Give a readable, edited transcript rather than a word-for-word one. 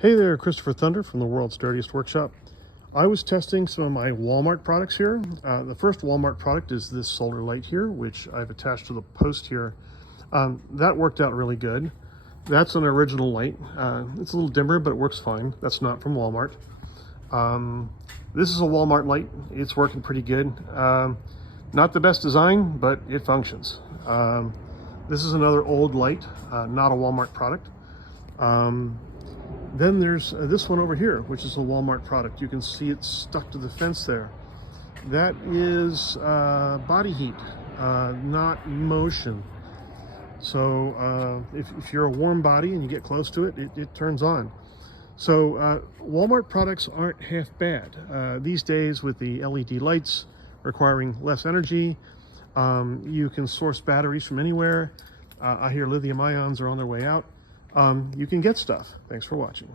Hey there, Christopher Thunder from the World's Dirtiest Workshop. I was testing some of my Walmart products here. The first Walmart product is this solar light here, which I've attached to the post here. That worked out really good. That's an original light. It's a little dimmer, but it works fine. That's not from Walmart. This is a Walmart light. It's working pretty good. Not the best design, but it functions. This is another old light, not a Walmart product. Then there's this one over here, which is a Walmart product. You can see it's stuck to the fence there. That is body heat, not motion. So if you're a warm body and you get close to it, it turns on. So Walmart products aren't half bad. These days with the LED lights requiring less energy, you can source batteries from anywhere. I hear lithium ions are on their way out. You can get stuff. Thanks for watching.